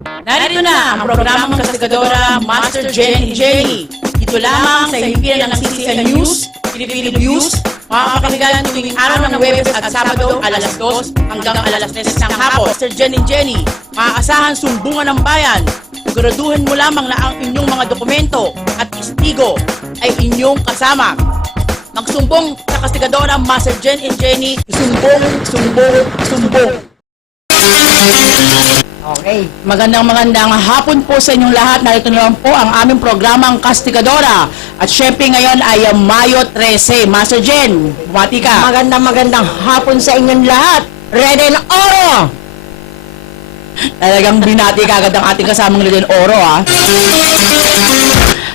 Narito na ang programang kastigadora Master Jenny. Ito lamang sa himpilan ng CCN News, Filipino News, makakapakinggan tuwing araw ng Huwebes at Sabado alas 2 hanggang alas 3 ng hapon. Master Jenny, maaasahan sumbungan ng bayan. Siguraduhin mo lamang na ang inyong mga dokumento at istigo ay inyong kasama. Magsumbong sa kastigadora Master Jenny, sumbong. Okay. Magandang hapon po sa inyong lahat. Narito na lang po ang aming programang Kastigadora. At syempre ngayon ay Mayo 13. Master Jen, bumati ka. Magandang hapon sa inyong lahat. Reden Oro! Talagang binati ka agad ang ating kasamang Reden Oro, ha.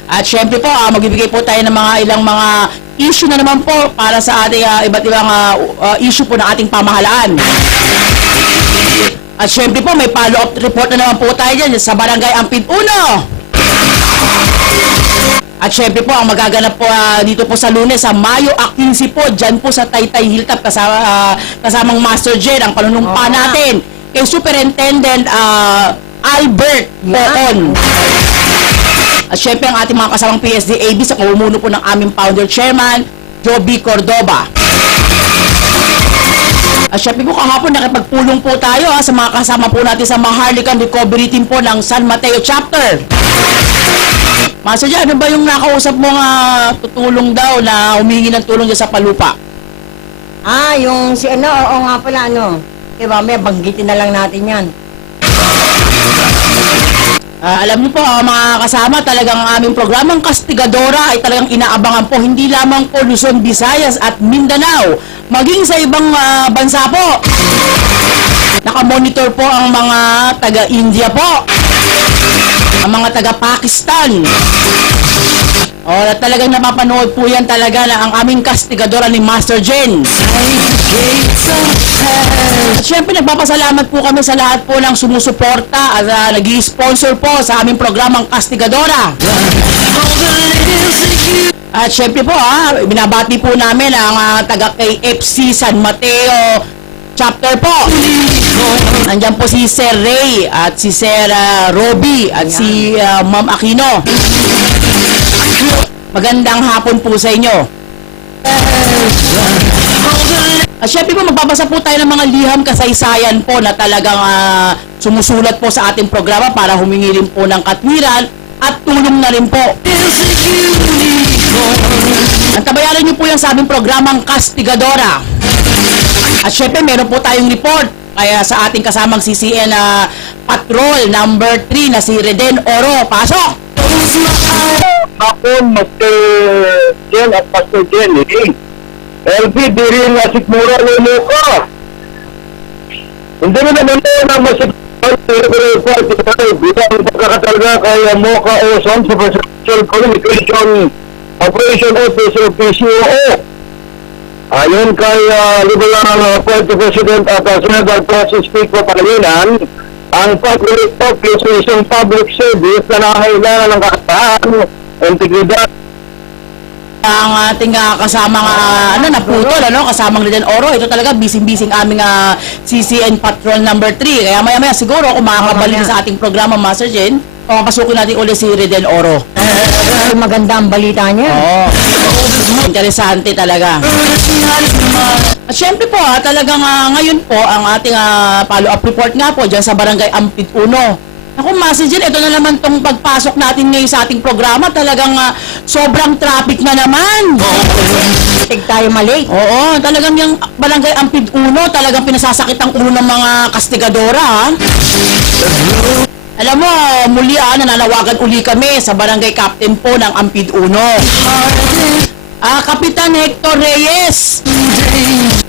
At syempre po, magbibigay po tayo ng ilang mga issue na naman po para sa ating iba't ibang issue po ng ating pamahalaan. At syempre po, may follow-up report na naman po tayo dyan sa Barangay Ampid 1. At syempre po, ang magaganap po dito po sa Lunes, sa Mayo 15 po, dyan po sa Taytay Hilltop, kasamang Master Jen, ang panunumpa natin, kay Superintendent Albert Bocon. At syempre, ang ating mga kasamang PSDAB sa pamumuno po ng aming founder chairman, Joby Cordoba. At syempre po kahapon nakipagpulong po tayo sa mga kasama po natin sa Maharlika Recovery Team po ng San Mateo Chapter. Master Jan, ano ba yung nakausap mo tutulong daw na humingi ng tulong dyan sa Palupa? Yung si oo nga pala, Diba, may banggitin na lang natin yan. Alam niyo po mga kasama, talagang ang aming programang Kastigadora ay talagang inaabangan po hindi lamang po Luzon, Visayas at Mindanao, maging sa ibang bansa po. Nakamonitor po ang mga taga-India po, ang mga taga-Pakistan. At talagang napapanood po yan talaga na ang aming Kastigadora ni Master Jen. At syempre nagpapasalamat po kami sa lahat po ng sumusuporta at nag-i-sponsor po sa aming programang Kastigadora. At syempre po binabati po namin ang taga-KFC San Mateo Chapter po. Nandiyan po si Sir Ray at si Sir Roby at si Ma'am Aquino. Magandang hapon po sa inyo. At syempre po magbabasa po tayo ng mga liham kasaysayan po na talagang sumusulat po sa ating programa para humingi rin po ng katwiran at tulong na rin po. Antabayaran niyo po yung sa aming programang Kastigadora. At syempre meron po tayong report kaya sa ating kasamang CCN Patrol number 3 na si Reden Oro. Pasok! Ako, Master Jen at Pastor Jenny, LB, diri nga sikmura nilo ka. Hindi mo naman na masikmura bilang pagkakatalga kaya mo ka Oson sa Special Communication Operation Office of PCOO. Ayon kay Liberal Party President at Senator Francis Pico Pangilinan, ang public office is isang public service na nakakailangan ng kakataan, integridad. Ang ating kasamang naputol, kasamang Reden Oro, ito talaga bising-bising aming CCN Patrol number 3. Kaya maya-maya siguro kung makakabalik sa ating programa, Master Jen, papasukin natin ulit si Reden Oro. Maganda ang balita niya. Interesante talaga. At syempre po talagang ngayon po ang ating follow-up report nga po dyan sa Barangay Ampid 1. Ako, Master Jen, ito na naman tong pagpasok natin ngayon sa ating programa. Talagang sobrang traffic na naman. Tig tayo mali. Oo, talagang yung Barangay Ampid 1, talagang pinasasakit ang ulo ng mga kastigadora. Alam mo, muli nananawagan uli kami sa Barangay Captain po ng Ampid 1. Kapitan Hector Reyes,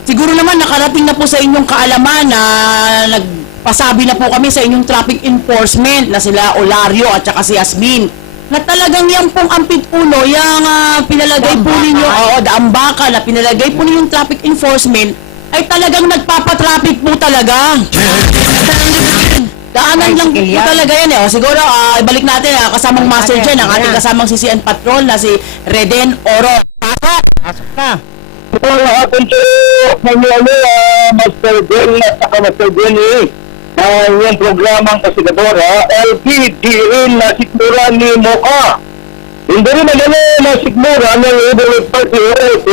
siguro naman nakarating na po sa inyong kaalaman na nagpasabi na po kami sa inyong traffic enforcement na sila Olario at saka si Yasmin na talagang yan pong Ampid 1, yung pinalagay po ninyo, Daambaka na pinalagay po ninyong traffic enforcement ay talagang nagpapatraffic po talaga. Daanan lang po talaga yan siguro ibalik natin kasamang Master Jen ang ating kasamang CCN Patrol na si Reden Oro. Pasok ka. Ito ang hapon sa Master Jenny at saka Master Jenny. yung programang Kastigadora, LB, di rin nasikmura ni Mocha. Hindi rin naman nasikmura ng Ibon Party.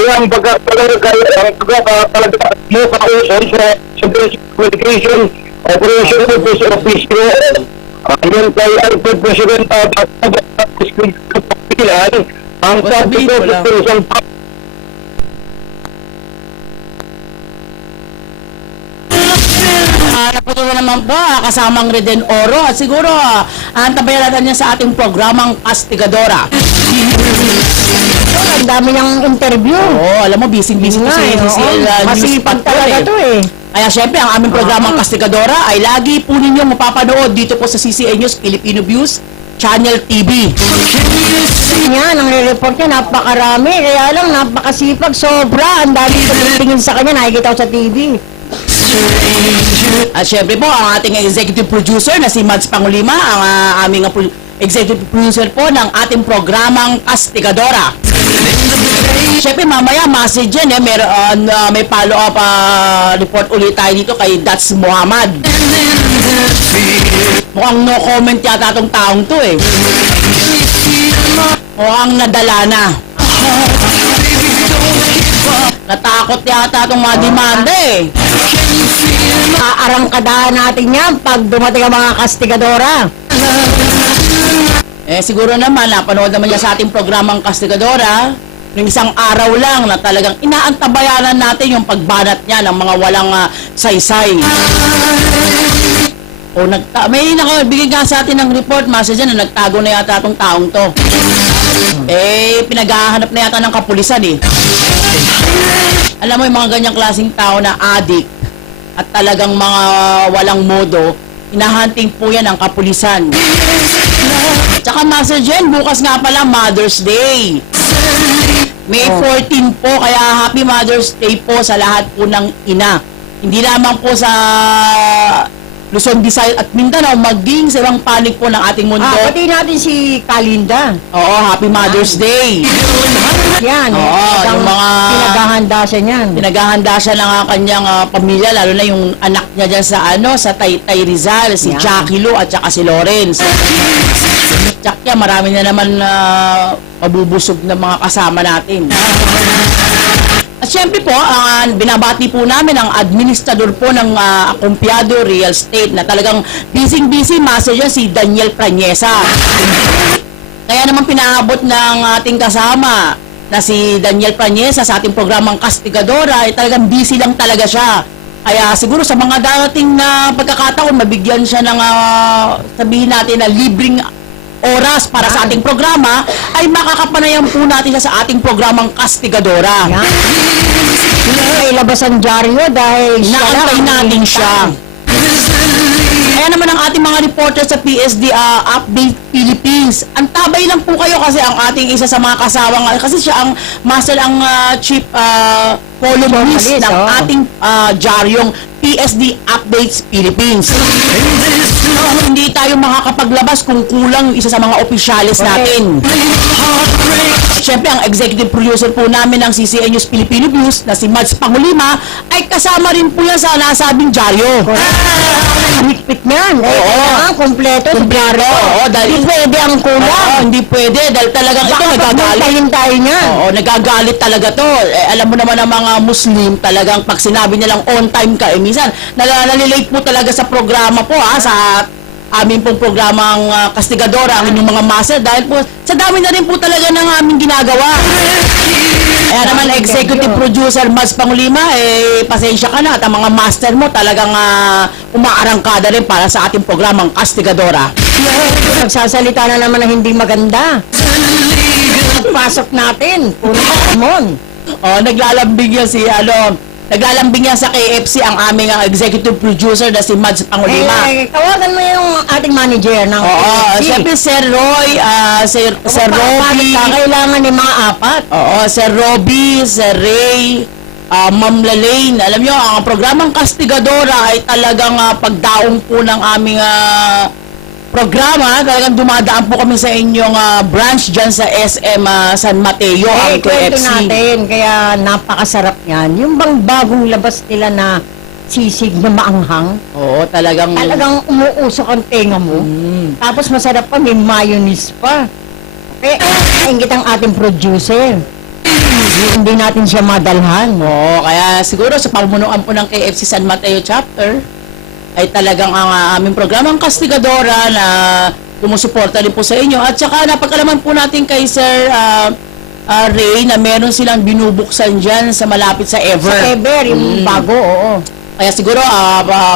Ang pagkakalaga Mocha Ocean sa Basic Communication Operation Office Office. Ayon kay Alfred President ang sabi ko sa isang Naputo na naman po, kasamang Reden Oro at siguro antabayan natin niya sa ating programang Kastigadora. Ang dami niyang interview. Oo, alam mo, busy-busy po si CCL News Masipag Patrol talaga to eh. Kaya syempre, ang aming programang Kastigadora ay lagi po ninyong mapapanood dito po sa CCN News Filipino Views Channel TV. Yan, ang re-report niya, napakarami. Kaya lang, napakasipag, sobra. Ang dami tingin sa kanya, nakikita ko sa TV. At syempre po, ang ating executive producer na si Mads Pangulima, ang aming executive producer po ng ating programang Kastigadora. Syempre mamaya message yan may follow-up report ulit tayo dito kay Dats Muhammad. Mukhang no comment yata itong taong to eh. Mukhang nadala na. Natakot yata itong mga demanda eh. Aarangkadahan natin yan pag dumating ang mga Kastigadora. Siguro naman, napanood naman niya sa ating programang Kastigadora, ng isang araw lang na talagang inaantabayanan natin yung pagbanat niya ng mga walang saysay. O may nakabigay nga sa atin ng report, message na nagtago na yata itong taong to. Pinaghahanap na yata ng kapulisan eh. Alam mo yung mga ganyang klaseng tao na addict at talagang mga walang modo, hinahunting po yan ng kapulisan. Tsaka Master Jen, bukas nga pala Mother's Day. May 14 po, kaya Happy Mother's Day po sa lahat po ng ina. Hindi lamang po sa Luzon, Visayas at Mindanao, maging sa ibang panig po ng ating mundo. Pati natin si Kalinda. Oo, Happy Mother's Day. Yan. Oo, yung mga pinaghahanda siya niyan. Pinaghahanda siya ng kanyang pamilya, lalo na yung anak niya dyan sa Taytay Rizal, si Yan. Jackie Lu at saka si Lawrence. Tsaka marami na naman mabubusog na mga kasama natin. At syempre po, binabati po namin ang administrador po ng Akumpiado Real Estate na talagang busy-busy message niya si Daniel Prañesa. Kaya naman pinaabot ng ating kasama na si Daniel Prañesa sa ating programang Kastigadora ay talagang busy lang talaga siya. Kaya siguro sa mga darating na pagkakataon, mabigyan siya ng sabihin natin na libreng oras para sa ating programa, ay makakapanayan po natin siya sa ating programang Kastigadora. Yan. May labas ang dyaryo dahil Naantay natin siya. Kaya naman ang ating mga reporter sa PSD Update Philippines. Ang tabay lang po kayo kasi ang ating isa sa mga kasawang, kasi siya ang master, ang chief columnist Journalist, ng oh. ating dyaryong PSD Updates Philippines. Hindi tayo makakapaglabas kung kulang isa sa mga opisyalis natin. Siyempre, ang executive producer po namin ng CCN News Filipino Views na si Mads Pangulima ay kasama rin po yan sa nasabing dyaryo. higpit niyan. Oo. Kompleto. Kumpleto. Oo, dahil Hindi pwede ang kulang. Oo, hindi pwede dahil talagang ito nagagalit. Baka tayo niyan. Oo, nagagalit talaga to. Alam mo naman ang mga Muslim talagang pag sinabi nilang on time ka, minsan nalilate po talaga sa programa po sa amin pong programang Kastigadora ang inyong mga master dahil po sa dami na rin po talaga ng aming ginagawa. Kaya naman executive producer Mads Pangulima, pasensya ka na at ang mga master mo talagang umaarangkada rin para sa ating programang Kastigadora. Nagsasalita na naman na hindi maganda. Pasok natin. Puro kamon. Naglalambing yan naglalambing yan sa KFC ang aming executive producer na si Mads Pangulima. Tawagan mo yung ating manager ng Oo, KFC. siyempre Sir Roy, Sir Robbie. Kailangan ng mga apat. Oo, Sir Robbie, Sir Ray, Ma'am Lalaine. Alam nyo, ang programang Kastigadora ay talagang pagdaong po ng aming programa. Talagang dumadaan po kami sa inyong branch dyan sa SM San Mateo, ang Kwento KFC. natin, kaya napakasarap yan. Yung bang bagong labas nila na sisig na maanghang. Oo, talagang... Talagang umuusok ang tenga mo. Tapos masarap pa, may mayonnaise pa. Okay, ingit ang ating producer. Hindi natin siya madalhan. Oo, kaya siguro sa pamunuan po ng KFC San Mateo Chapter, ay talagang ang aming programang Kastigadora na sumusuporta din po sa inyo. At saka napagkalaman po natin kay Sir Ray na meron silang binubuksan dyan sa malapit sa Ever. Sa Ever, yung bago, oo. Kaya siguro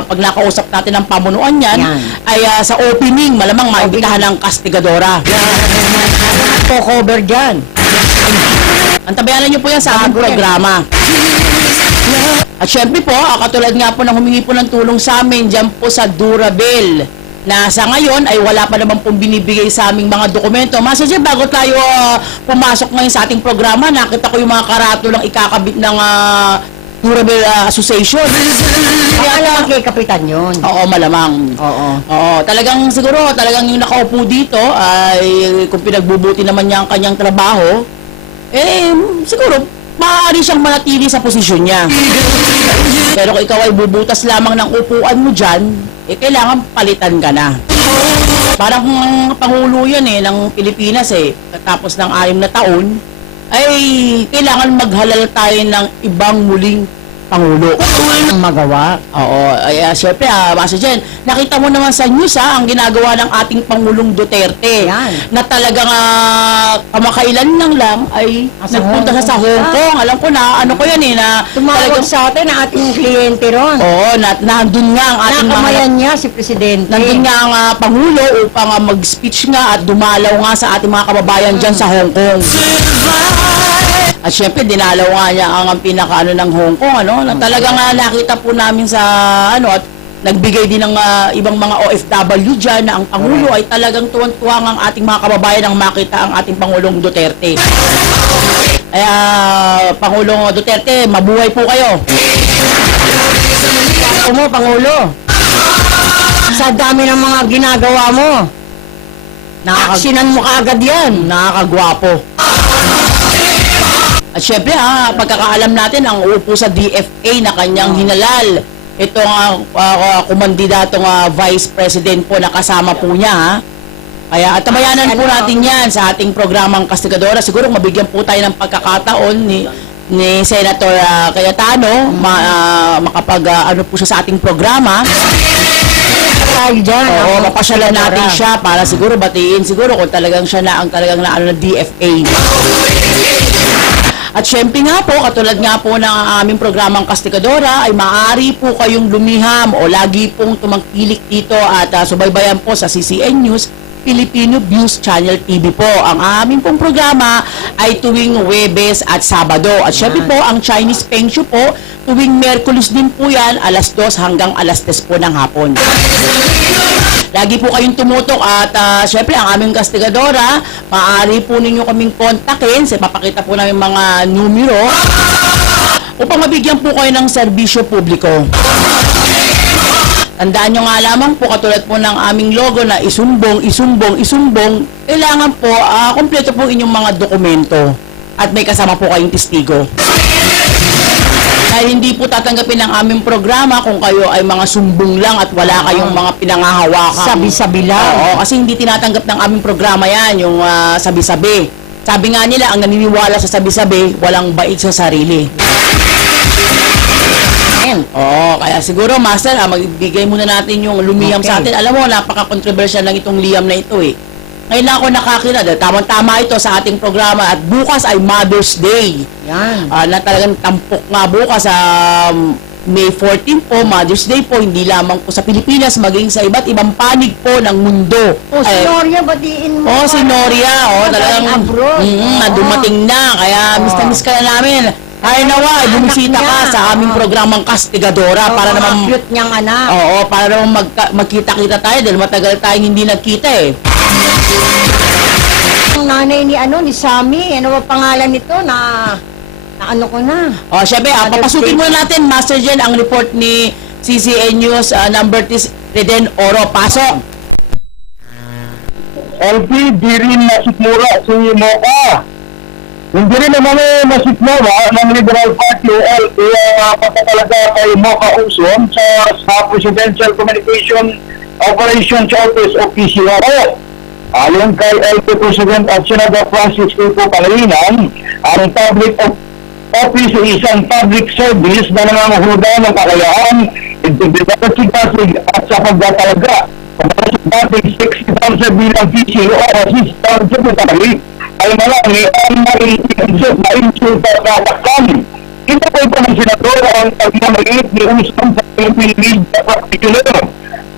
pag nakausap natin ang pamunuan yan, Yan. ay sa opening malamang maimbitahan ng Kastigadora. Co-cover dyan. Antabayanan niyo po yan sa aming Bago yan. programa. At syempre po, katulad nga po ng humingi po ng tulong sa amin dyan po sa Durabel, na sa ngayon ay wala pa naman pong binibigay sa aming mga dokumento. Master Jeff, bago tayo pumasok ngayon sa ating programa, nakita ko yung mga karatulang ikakabit ng Durabel Association. Kaya alam kay Kapitan yun. Oo, malamang. Oo. Oo, talagang siguro, talagang yung nakaupo dito ay kung pinagbubuti naman niya ang kanyang trabaho, siguro, maaari siyang manatili sa posisyon niya. Pero kung ikaw ay bubutas lamang ng upuan mo dyan, kailangan palitan ka na. Parang kung Pangulo yan ng Pilipinas tapos ng 6 na taon, ay kailangan maghalal tayo ng ibang muling Pangulo. Ang magawa. Oo, ay syempre, Master Jen, nakita mo naman sa news ang ginagawa ng ating Pangulong Duterte. Yan. Na talagang kamakailan lang ay Sa nagpunta siya sa Hong Hong Kong. Kong. Alam ko na, ano ko yan na Tumawag sa atin ang ating kliyente ron. Oo, nandun nga ang ating Nakamayan niya si Presidente. nandun nga ang Pangulo upang mag-speech nga at dumalaw nga sa ating mga kababayan dyan sa Hong Kong. At syempre, dinalaw nga niya ang pinakaano ng Hong Kong, na talagang nakita po namin sa, at nagbigay din ng ibang mga OFW dyan na ang Pangulo ay talagang tuwan-tuwa ang ating mga kababayan ang makita ang ating Pangulong Duterte. Kaya, Pangulong Duterte, mabuhay po kayo. Ako mo, Pangulo. Sa dami ng mga ginagawa mo. Aksinan mo kaagad yan. Nakakagwapo. At syempre pagkakaalam natin ang upo sa DFA na kanyang hinalal. Itong kumandidatong Vice President po na kasama po niya. Kaya tabayanan po natin yan sa ating programang Kastigadora. Siguro mabigyan po tayo ng pagkakataon ni Senator Cayetano makapag po siya sa ating programa. Tayo dyan. Oo, mapasyalan natin siya para siguro batiin siguro kung talagang siya na ang talagang ng DFA. At syempre nga po, katulad nga po ng aming programang Kastigadora, ay maaari po kayong lumiham o lagi pong tumangkilik dito at subaybayan po sa CCN News, Filipino Views Channel TV po. Ang aming pong programa ay tuwing Huwebes at Sabado. At syempre po, ang Chinese Feng Shui po, tuwing Merkulis din po yan, 2:00 hanggang 10:00 po ng hapon. Lagi po kayong tumutok at syempre ang aming Kastigadora, maaari po ninyo kaming kontakin, papakita po namin mga numero upang mabigyan po kayo ng serbisyo publiko. Tandaan nyo nga lamang po, katulad po ng aming logo na isumbong, kailangan po kompleto po inyong mga dokumento at may kasama po kayong testigo. Dahil hindi po tatanggapin ng aming programa kung kayo ay mga sumbong lang at wala kayong mga pinangahawakan. Sabi-sabi lang. Oo, kasi hindi tinatanggap ng aming programa yan, yung sabi-sabi. Sabi nga nila, ang naniniwala sa sabi-sabi, walang bait sa sarili. Oo, kaya siguro, Master, magbigay muna natin yung lumiyam sa atin. Alam mo, napaka-controversial lang itong liyam na ito Ngayon lang ako nakakilala, tamang-tama ito sa ating programa at bukas ay Mother's Day. Yan. Na talagang tampok nga bukas sa May 14 po, Mother's Day po, hindi lamang po sa Pilipinas, maging sa iba't ibang panig po ng mundo. Si Noria, batiin mo. Si Noria, talagang abroad. dumating na, kaya miss na miss ka na namin. Ay nawa, bumisita ka sa aming programang Kastigadora para naman cute niyang anak. Oo, para naman magkita-kita tayo dahil matagal tayong hindi nagkita Ang nanay ni Sammy, ano ba pangalan nito na ano ko na. O, syempre, papasukin muna natin, Master Jen, ang report ni CCN News number 3 Reden Oro. Pasok! LB, di rin nasikmura si Moka. Hindi rin naman masikmura ng Liberal Party o LP patalaga kay Mocha Uson sa Presidential Communication Operations Office o PCOO. Ayon kay LP President at Senador Francis Kiko Pangilinan, ang public office ay isang public service na nangangahulugan ng kakayaan, integridad at sa pagtatalaga. Para sa dating 60,000 bilang PCO o Assistant Secretary, ay malaki ang mainsulta sa takpan. Ito po ito ng senador ang pagmamaliit ni Uson sa Philippine Media Practitioner.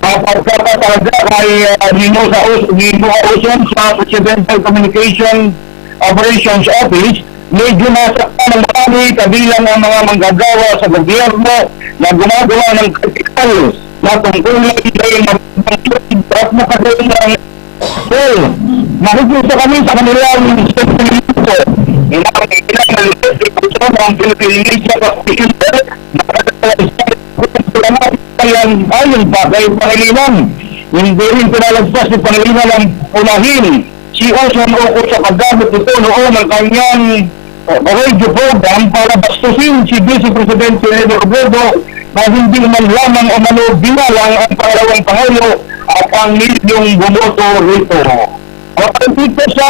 Pagkakatalaga kay Nino Uson sa Presidential Communication Operations Office, medyo nasaktan ng marami kabilang ang mga manggagawa sa gobyerno na gumagawa ng kritikal na tungkulay ay magpangsulit at makagaling ng nakikita kami sa kanilang sentimiento. Inakakailan ng Uson ang Philippine Media Practitioner ayon pa kay Pangilinan. Hindi rin pinalagpas ni Pangilinan ang unahin si Uson ukol sa paggamit ito noon ng kanyang radio program para bastusin si Vice President Senador Robredo na hindi man lamang umano binalang ang pangalawang Pangulo at ang milyong bumoto rito. At dito sa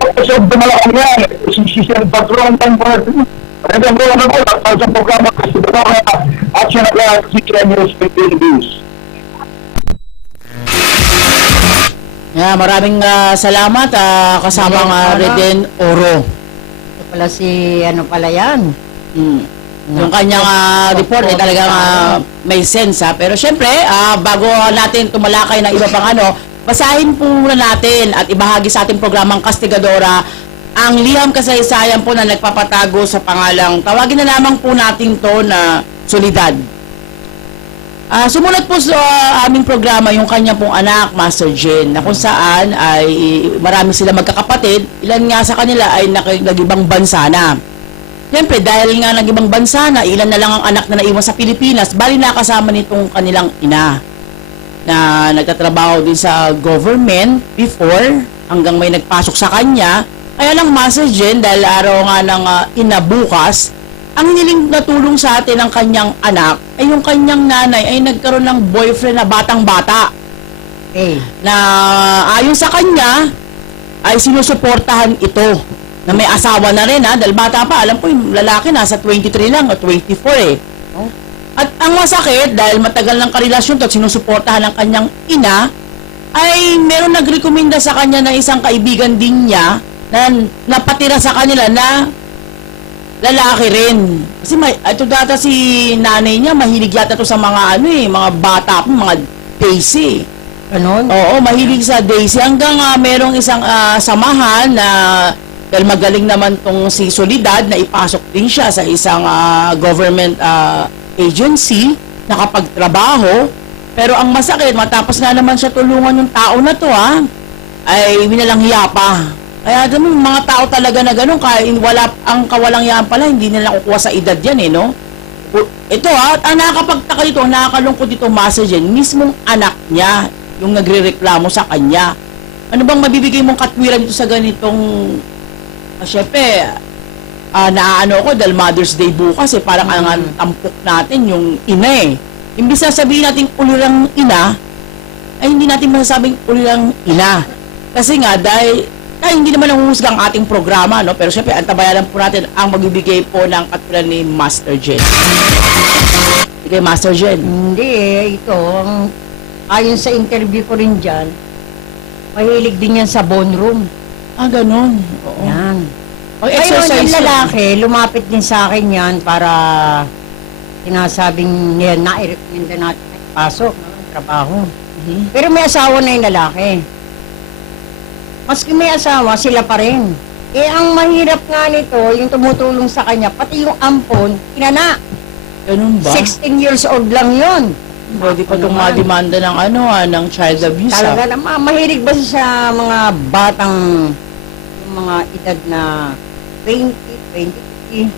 episode na Malacanang, si Sen. Patron ng party, sa programa at siya nag-CCN News Philippine News. Yeah, maraming salamat kasamang Reden Oro. Ito pala si, ano pala yan? Yung kanyang report ay talagang may sense pero syempre bago natin tumalakay ng iba pang basahin po muna natin at ibahagi sa ating programang Kastigadora ang liham kasaysayan po na nagpapatago sa pangalang, tawagin na lamang po natin to na Solidad. Sumunod po sa aming programa yung kanya pong anak, Master Jen, na kung saan ay marami sila magkakapatid, ilan nga sa kanila ay nag-ibang bansa na. Siyempre, dahil nga nag-ibang bansa na, ilan na lang ang anak na naiwan sa Pilipinas, bali nakasama nitong kanilang ina na nagtatrabaho din sa government before, hanggang may nagpasok sa kanya. Kaya lang, Master Jen, dahil araw nga ng ina bukas, ang hiniling na tulong sa atin ng kanyang anak ay yung kanyang nanay ay nagkaroon ng boyfriend na batang-bata. Na ayon sa kanya, ay sinusuportahan ito na may asawa na rin dahil bata pa, alam ko yung lalaki nasa 23 lang o 24 At ang masakit, dahil matagal ng karelasyon to at sinusuportahan ng kanyang ina, ay meron nagrekomenda sa kanya na isang kaibigan din niya na napatira sa kanila na lalaki rin. Kasi ito data si nanay niya, mahilig yata to sa mga mga bata po, mga Daisy. Ganon? Oo, mahilig sa Daisy. Hanggang merong isang samahan na dahil magaling naman tong si Solidad na ipasok din siya sa isang government agency, nakapagtrabaho. Pero ang masakit, matapos nga naman siya tulungan yung tao na to ay minalanghya pa. Kaya ganun, mga tao talaga na ganun, kaya ang kawalangyaan pala, hindi nila kukuha sa edad yan no? Ito ang nakakapagtaka dito, ang nakakalungkot dito, Master Jen, mismong anak niya, yung nagrereklamo sa kanya. Ano bang mabibigay mong katwiran dito sa ganitong, syempre, naaano ko dahil Mother's Day bukas parang ang tampok natin yung ina Imbis na sabihin natin ulirang ina, ay hindi natin masasabing ulirang ina. Kasi nga, dahil hindi naman nanguhusga ang ating programa, pero syempre, antabayanan po natin ang magbibigay po ng katwiran ni Master Jen. Sige, Master Jen. Hindi, ito, ayon sa interview ko rin dyan, mahilig din yan sa bone room. Ganun. Oo. Yan. Exercise Ayun, yung lalaki, lumapit din sa akin yan para sinasabing niya na i-recommenda natin pasok ng trabaho. Pero may asawa na yung lalaki. Maski may asawa, sila pa rin. Ang mahirap nga nito, yung tumutulong sa kanya, pati yung ampon, inana. Ganun ba? 16 years old lang yun. Pwede pa itong mademanda ng ng child abuse. Talaga naman, mahilig ba siya sa mga batang, yung mga edad na 20, 23,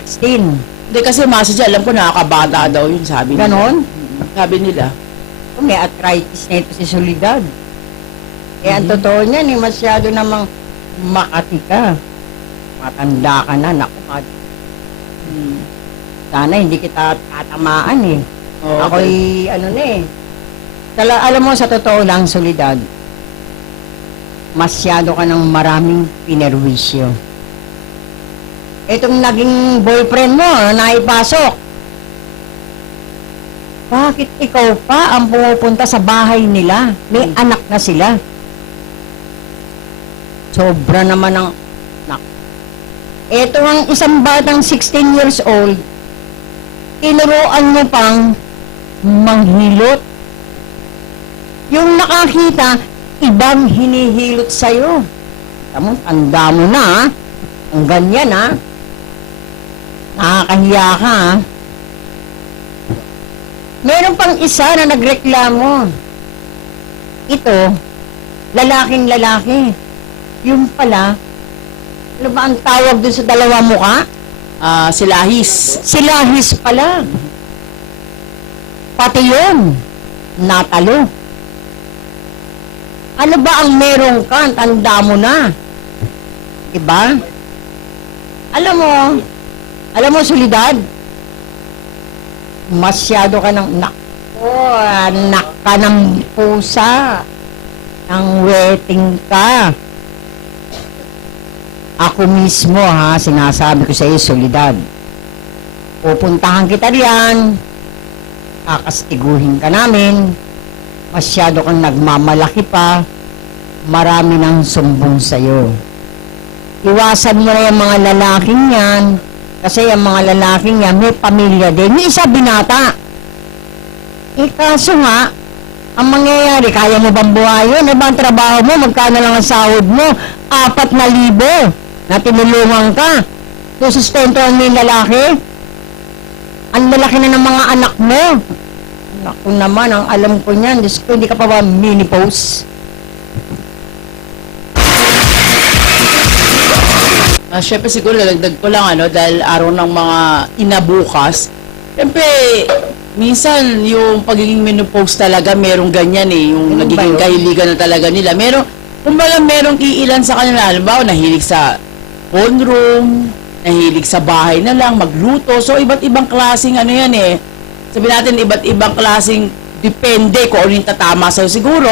16? Hindi kasi Master, alam ko nakakabata daw yun, sabi nila. Ganon? Sabi nila. May arthritis na ito si Solidad. Ang totoo niyan, masyado namang Makati ka. Matanda ka na, naku. Sana hindi kita tatamaan eh. Oo, Ako'y, ano na eh. Alam mo, sa totoo lang, Solidad, masyado ka ng maraming pinerwisyo. Itong naging boyfriend mo, naipasok. Bakit ikaw pa ang pumupunta sa bahay nila? May anak na sila. Sobra naman ang... Ito ang isang batang 16 years old, tinuruan mo pang manghilot. Yung nakakita, ibang hinihilot sa'yo. Tama, tanda mo na, ha? Ang ganyan, ha? Nakakahiya ka, ha? Meron pang isa na nagreklamo. Ito, lalaking lalaki. Yung pala, ano ba ang tawag dun sa dalawa mukha? Silahis. Silahis pala. Pati yun, natalo. Ano ba ang meron ka? Tanda mo na. Diba? Alam mo, Solidad, masyado ka ng, anak ka ng pusa. Ang waiting ka. Ako mismo, ha, sinasabi ko sa iyo, Solidad. Pupuntahan kita riyan. Kakastiguhin ka namin. Masyado kang nagmamalaki pa. Marami nang sumbong sa iyo. Iwasan mo na yung mga lalaking yan. Kasi yung mga lalaking yan, may pamilya din. Yung isa binata. Kaso nga, ang mangyayari, kaya mo bang buhayin? Ano ba ang trabaho mo? Magkano lang ang sahod mo? 4,000 na tinulungan ka. Susustentuhan mo yung lalaki? Ang lalaki na ng mga anak mo. Naku naman, ang alam ko niyan. Diyos ko, hindi ka pa ba mini-post? Syempre siguro dagdag ko lang dahil araw ng mga inabukas. Syempre, minsan yung pagiging menopause talaga merong ganyan eh. Yung Ano ba nagiging yun? kahiligan na talaga nila. Kumbaga merong iilan sa kanila. Halimbawa, nahilig sa phone room, nahilig sa bahay na lang, magluto. So, iba't ibang klaseng yan eh. Sabihin natin, iba't ibang klaseng depende kung ano yung tatama sa'yo. Siguro,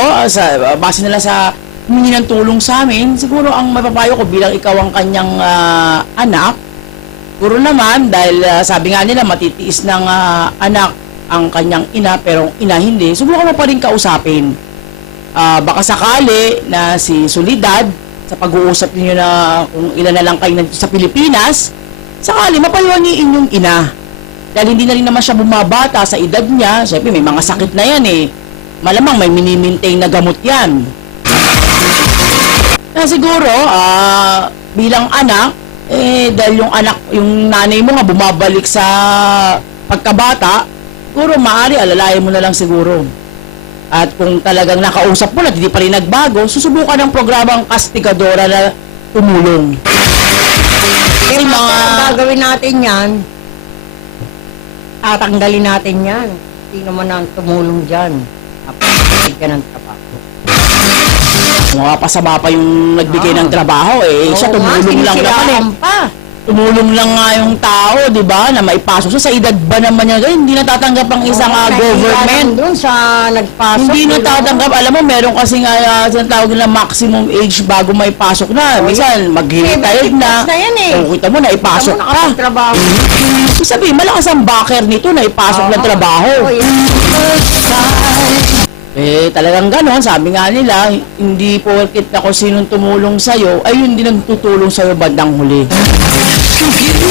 base nila sa humingi ng tulong sa amin, siguro ang mapapayo ko bilang ikaw ang kanyang anak, siguro naman, dahil sabi nga nila, matitiis ng anak ang kanyang ina, pero ina hindi, subukan mo pa rin kausapin. Baka sakali na si Solidad, sa pag-uusap niyo na kung ilan na lang kayo nandito sa Pilipinas, sakali mapayuhan niyo inyong ina. Dahil hindi na rin naman siya bumabata sa edad niya, syempre may mga sakit na yan eh. Malamang may mini-maintain na gamot yan. Na siguro, bilang anak, dahil yung nanay mo nga bumabalik sa pagkabata, siguro maaari alalayan mo na lang siguro. At kung talagang nakausap mo na hindi pa rin nagbago, susubukan ng programang Kastigadora na tumulong. Kasi gagawin natin yan, tatanggalin natin yan. Sino man ang tumulong dyan. Napagpapagod ka ng trabaho. Mga pasama pa yung nagbigay ng trabaho siya tumulong lang naman pa. Tumulong lang nga yung tao, di ba, na maipasok siya. Sa edad ba naman niya, hindi natatanggap ang isang government. Doon sa nagpasok. Hindi natatanggap. Alam mo, meron kasi nga sinatawag nila maximum age bago maipasok na. Minsan, mag-retired na. yan eh. O, kita mo, naipasok ka. Trabaho. Ibig sabihin, malakas ang backer nito na ipasok ng trabaho. Talagang ganon. Sabi nga nila, hindi porket na kung sinong tumulong sa'yo, ay yun din nagtutulong sa'yo bandang huli.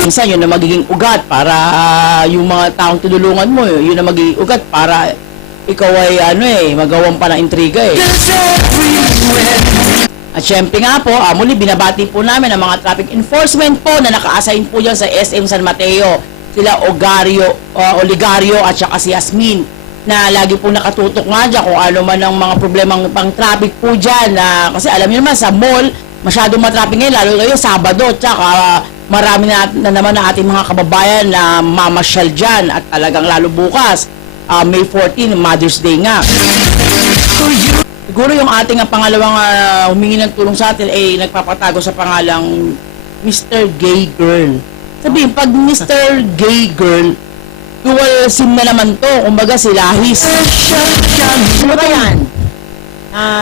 Minsan, yun na magiging ugat para yung mga taong tulungan mo, yun na magiging ugat para ikaw ay magawan pa ng intriga eh. At syempre nga po, muli binabati po namin ang mga traffic enforcement po na naka-assign po dyan sa SM San Mateo. Sila Oligario at saka si Yasmin, na lagi po nakatutok nga dyan kung ano man ang mga problemang pang traffic po dyan. Kasi alam niyo naman, sa mall, masyadong matraffic ngayon, lalo ngayon Sabado, tsaka marami na naman na ating mga kababayan na mamasyal dyan, at talagang lalo bukas, May 14, Mother's Day nga. Siguro yung ating pangalawang humingi ng tulong sa atin ay nagpapatago sa pangalang Mr. Gay Girl. Sabihin, pag Mr. Gay Girl, dual sim na naman to. Kumbaga si Lahis. Ano ba yan?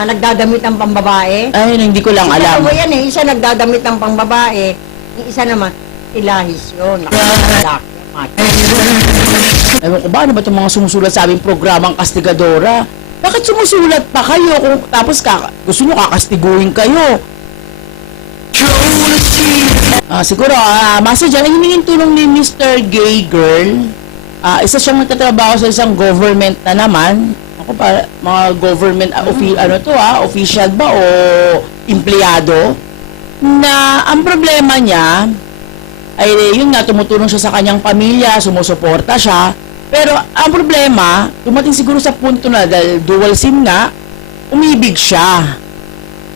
Nagdadamit ng pambabae? Ay, hindi ko lang Alam alam. mo yan eh, isa nagdadamit ng pangbabae, yung isa naman, ilahis yun. Nakakalaki. Ewan ko ba, ano ba itong mga sumusulat sa aming programang Kastigadora? Bakit sumusulat pa kayo kung tapos gusto nyo kakastiguhin kayo? Siguro, Master Jan, hiningin tulong ni Mr. Gay Girl. Isa siyang nagtatrabaho sa isang government na naman. Ako pa, mga government, official ba o empleyado? Na ang problema niya, ay yun nga, tumutulong siya sa kanyang pamilya, sumusuporta siya. Pero ang problema, dumating siguro sa punto na dahil dual SIM nga, umibig siya.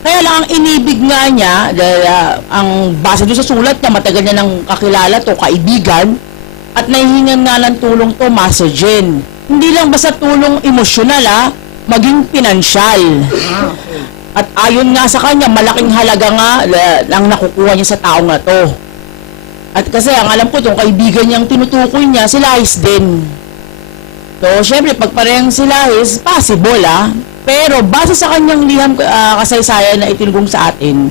Kaya lang ang inibig nga niya, dahil ang base doon sa sulat niya, matagal niya nang kakilala to, kaibigan, at nahihingan nga ng tulong to, Master Jen. Hindi lang basta tulong emosyonal maging pinansyal. Okay. At ayon nga sa kanya, malaking halaga nga ang nakukuha niya sa taong na to. At kasi ang alam ko, itong kaibigan niyang tinutukoy niya, si Lahis din. So, syempre, pag parehang si Lahis, possible Pero base sa kanyang liham kasaysayan na itinugong sa atin,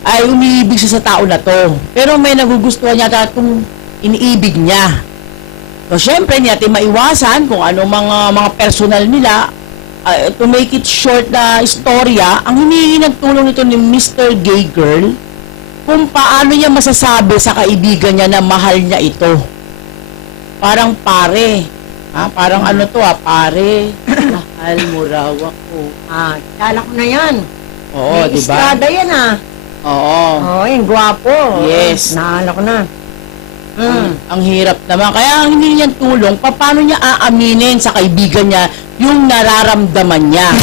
ay umiibig siya sa tao na to. Pero may nagugustuhan niya itong iniibig niya. So, syempre, hindi natin maiwasan kung ano mga personal nila. To make it short na istorya, ang hinihingi ng tulong nito ni Mr. Gay Girl, kung paano niya masasabi sa kaibigan niya na mahal niya ito. Parang pare. Parang pare. Mahal mo raw ako. Kala ko na yan. Oo, May di ba? Estrada yan Oo. Oo, yung gwapo. Yes. Naalala ko na. Ang hirap naman. Kaya ang hindi niya tulong, paano niya aaminin sa kaibigan niya yung nararamdaman niya?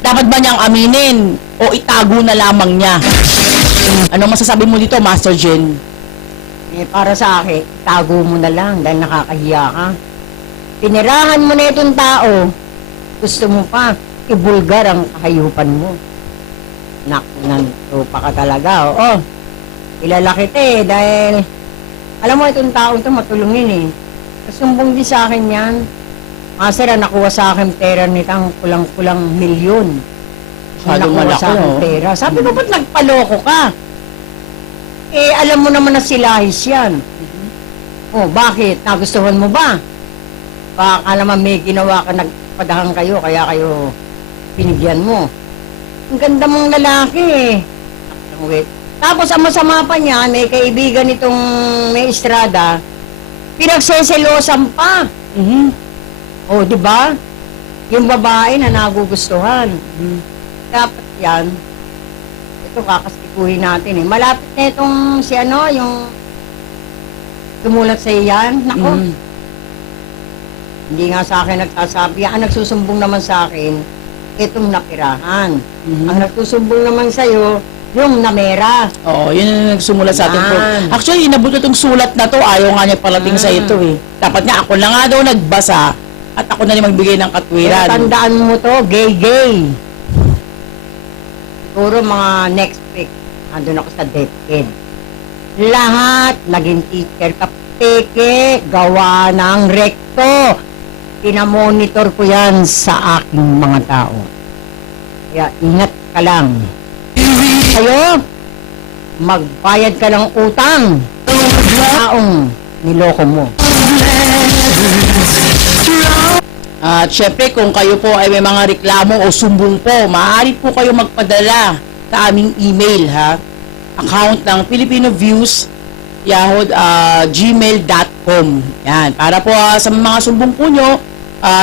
Dapat ba niyang aminin o itago na lamang niya? Ano masasabi mo dito, Master Jen? Para sa akin, tago mo na lang dahil nakakahiya ka. Pinirahan mo na itong tao, gusto mo pa, ibulgar ang kahayupan mo. Naku, nantupa ka talaga, oo. Ilalaki dahil, alam mo itong taong ito matulungin Kasumbong din sa akin yan. Master, nakuha sa akin pera nitang kulang-kulang milyon. Masyadong Nakuha malaki, sa akin pera. Sabi ko, ba't nagpaloko ka? Alam mo naman na si Lahis yan. Bakit? Nagustuhan mo ba? Baka naman may ginawa ka, nagpadahan kayo, kaya kayo binigyan mo. Ang ganda mong lalaki Wait. Tapos ang masama pa niya, may kaibigan nitong may Estrada, pinagseselosan pa. Di ba? Yung babae na nagugustuhan. Dapat yan, ito kakastikuhin natin Malapit na itong yung tumulat sa iyan. Nako. Hindi nga sa akin nagsasabi. Ang nagsusumbong naman sa akin, itong napirahan. Ang nagsusumbong naman sa'yo, yung namera. Oo, yun yung nagsumulat sa atin. Yan. Actually, inabot itong sulat na to, ayaw nga niya parating sa ito Dapat nga ako na nga daw nagbasa at ako na rin magbigay ng katwiran. Tandaan mo to, gay. Siguro mga next week, andun ako sa DepEd. Lahat naging teacher ka. Peke, gawa ng rekto. Pinamonitor ko yan sa aking mga tao. Kaya ingat ka lang. Kayo, magbayad ka ng utang sa taong niloko mo. At syempre, kung kayo po ay may mga reklamo o sumbong po, maaari po kayo magpadala sa aming email, account ng Filipino Views, gmail.com. Yan, para po sa mga sumbong po nyo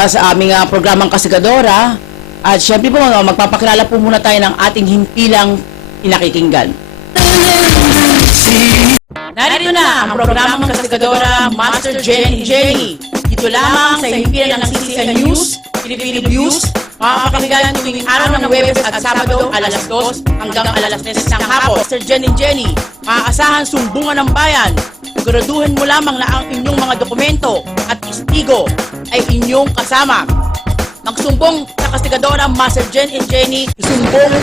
sa aming programang Kastigadora. At syempre po, magpapakilala po muna tayo ng ating himpilang pinakikinggan. Narito na ang programang Kastigadora, Master Jenny. Dito lamang sa himpilan ng CCN News, Filipino Views, mapapakinggan tuwing araw ng Huwebes at Sabado, alas 2 hanggang alas 3 ng hapon. Master Jenny, maaasahan sumbungan ng bayan. Siguraduhin mo lamang na ang inyong mga dokumento at testigo ay inyong kasama. Magsumbong sa Kastigadora, Master Jenny, sumbong.